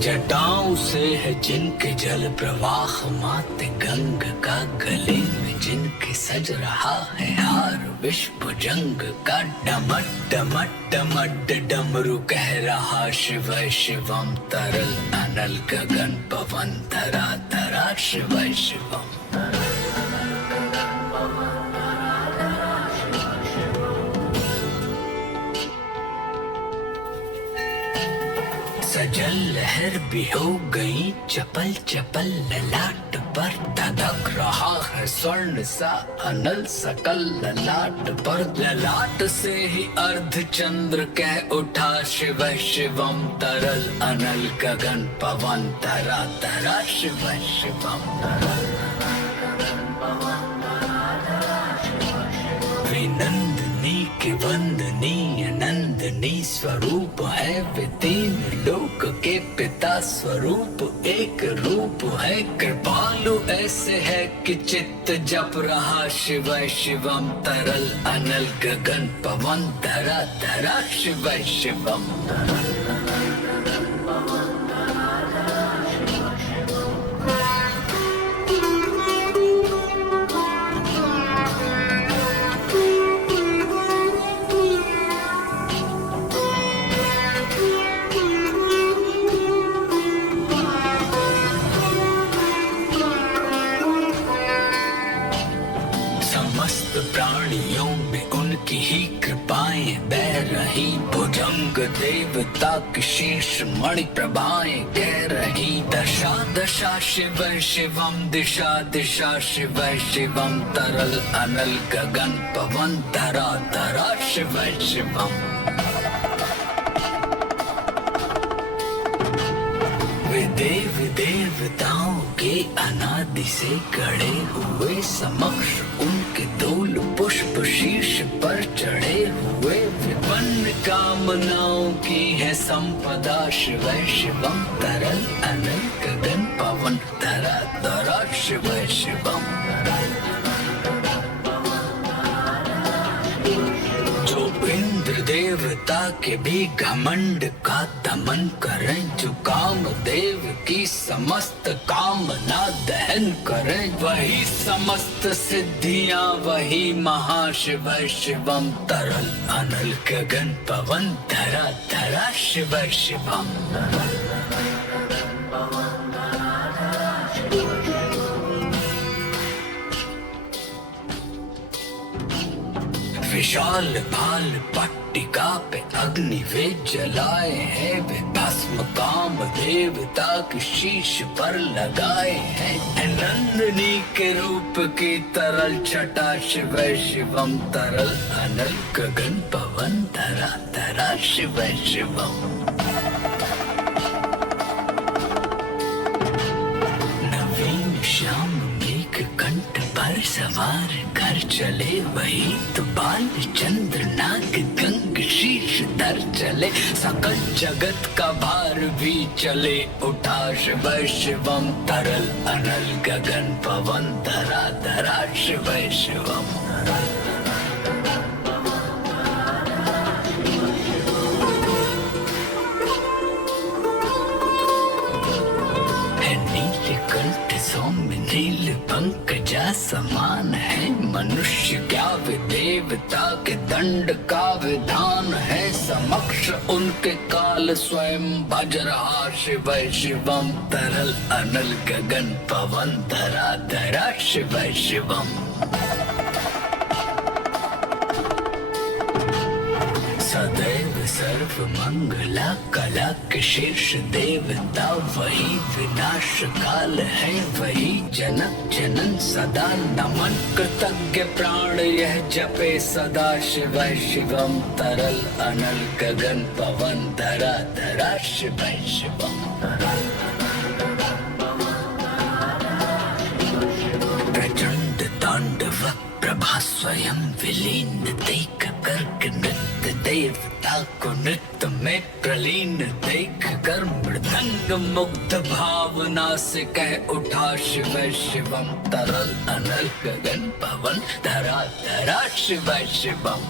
जटाओं से है जिनके जल प्रवाह मात गंग का, गले में जिनके सज रहा है हार विश्व जंग का। डमट डमट डमट डमरू कह रहा शिव शिवम, तरल अनल गगन पवन धरा धरा शिव शिवम। सजल लहर भी हो गई चपल चपल, ललाट पर धधक रहा है स्वर्ण सा अनल सकल ललाट पर। ललाट से ही अर्ध चंद्र कह उठा शिव शिवम, तरल अनल गगन पवन धरा धरा शिव शिवम। विनंदनी के वंदनीय नंदनी स्वरूप है वे, तीन लोक के पिता स्वरूप एक रूप है। कृपालु ऐसे है कि चित्त जप रहा शिव शिवम, तरल अनल गगन पवन धरा धरा शिव शिवम। प्राणियों में उनकी ही कृपाएं बह रही, भुजंग देवता की शीर्ष मणि प्रभाएं कह रही। दशा दशा शिव शिवम, दिशा दिशा शिव शिवम, तरल अनल गगन पवन धरा धरा शिव शिवम। देव देवताओं के अनादि से गड़े हुए, समक्ष उनके धूल पुष्प शीर्ष पर चढ़े हुए। विपन्न कामनाओं की है संपदा शिव शिवम, तरल अनल गगन पवन धरा धरा शिव शिवम। इंद्र देवता के भी घमंड का दमन करें, जो काम देव की समस्त कामना दहन करें। वही समस्त सिद्धियां वही महाशिव शिवम, तरल अनल गगन पवन धरा धरा शिव शिवम। विशाल भाल पट्टिका पे अग्नि वे जलाए हैं, वे भस्म काम देवता के शीश पर लगाए हैं। नंदनी के रूप की तरल छटा शिव शिवम, तरल अनल गगन पवन धरा धरा शिव शिवम। नवीन श्याम मेघ कंठ पर सवार कर चले, वही तो बाल चंद्र नाग गंग शीश धर चले। सकल जगत का भार भी चले उठा शिव शिवम, तरल अनल गगन पवन धरा धरा शिव शिवम। नील पंकजा समान है मनुष्य, क्या वे देवता के दंड का विधान है। समक्ष उनके काल स्वयं भज रहा शिव शिवम, तरल अनल गगन पवन धरा धरा शिव शिवम। सदैव सर्व मंगला कला के शीर्ष देवता, वही विनाश काल है वही जनक जनन सदा नमन। कृतज्ञ प्राण यह जपे सदा शिव शिवम, तरल अनल गगन पवन धरा धरा शिव शिवम। प्रचंड तांडव प्रभा स्वयं विलीन, देख कर नृत्य देवता को नृत्य में प्रलीन। देख कर मृदंग मुग्ध भावना से कह उठा शिव शिवम, तरल अनल गगन पवन धरा धरा शिव शिवम।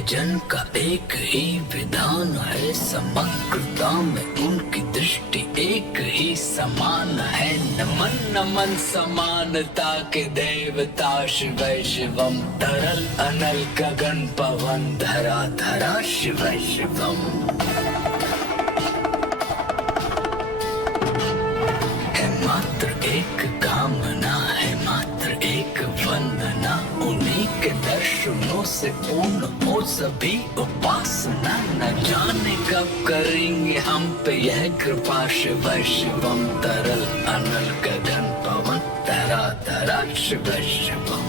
जन का एक ही विधान है, समग्रता में उनकी दृष्टि एक ही समान है। नमन नमन समानता के देवता शिव शिवम, तरल अनल गगन पवन धरा धरा शिव शिवम। मात्र एक कामना है, मात्र एक वंदना, उन्हीं के दर्शनों से पूर्ण हो सभी उपासना। न जाने कब करेंगे हम पे यह कृपा शिव शिवम, तरल अनल गगन पवन धरा धरा शिव शिवम।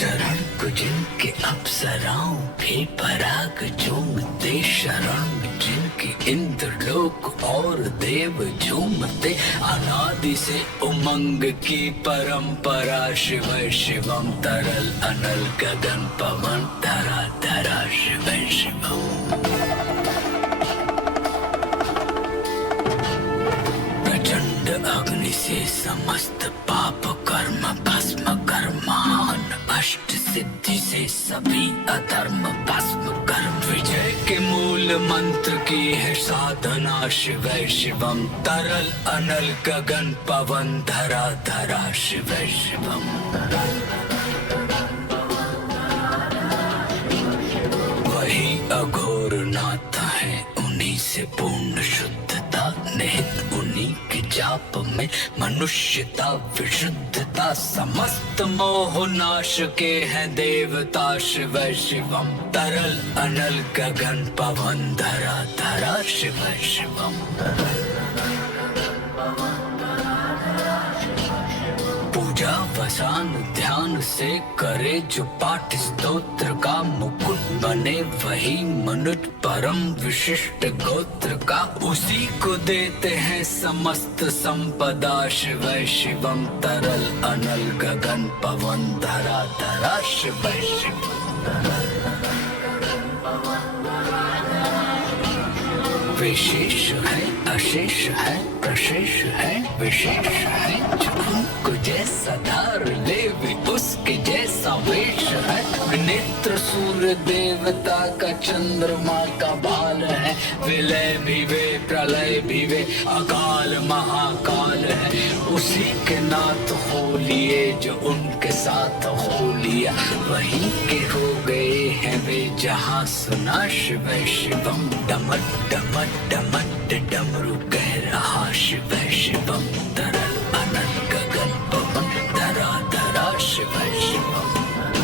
चरण को जिनके अप्सराओं भी पराग झूमते, शरण जिनकी इंद्र लोक और देव झूमते, अनादि से उमंग की परंपरा शिव शिवम, तरल अनल गगन पवन धरा धरा शिव शिवम। प्रचंड अग्नि से समस्त पाप कर्म भस्म कर्मान, अष्ट सिद्धि से सभी अधर्म भस्म कर्म, विजय के मूल मंत्र की है साधना शिव शिवम, तरल अनल गगन पवन धरा धरा शिव शिवम। वही अघोर नाथ है, उन्हीं से पूर्ण शुद्धता निहित, उन्हीं के जाप में मनुष्यता विशुद्धता, समस्त मोह नाश के हैं देवता शिव शिवम, तरल अनल गगन पवन धरा धरा शिव शिवम। पूजा वसान ध्यान से करे जो पाठ स्तोत्र का, मुकुट बने वही मनुज परम विशिष्ट गोत्र का, उसी को देते हैं समस्त संपदा शिव शिवम, तरल अनल गगन पवन धरा धरा शिव शिवम। विशेष है अशेष है प्रशेष है विशेष है, जो उनको जैसा धार ले वे उसके जैसा वेश है। नेत्र सूर्य देवता का चंद्रमा का बाल है, विलय भी वे प्रलय भी वे अकाल महाकाल है, उसी के नाथ हो लिए जो उनके साथ हो लिया, वहीं के हो गए हैं वे जहाँ सुना शिव शिवम, डमट डमट डमट डमरू कह रहा शिव शिवम, तरल अनल गगन पवन धरा धरा शिव शिवम।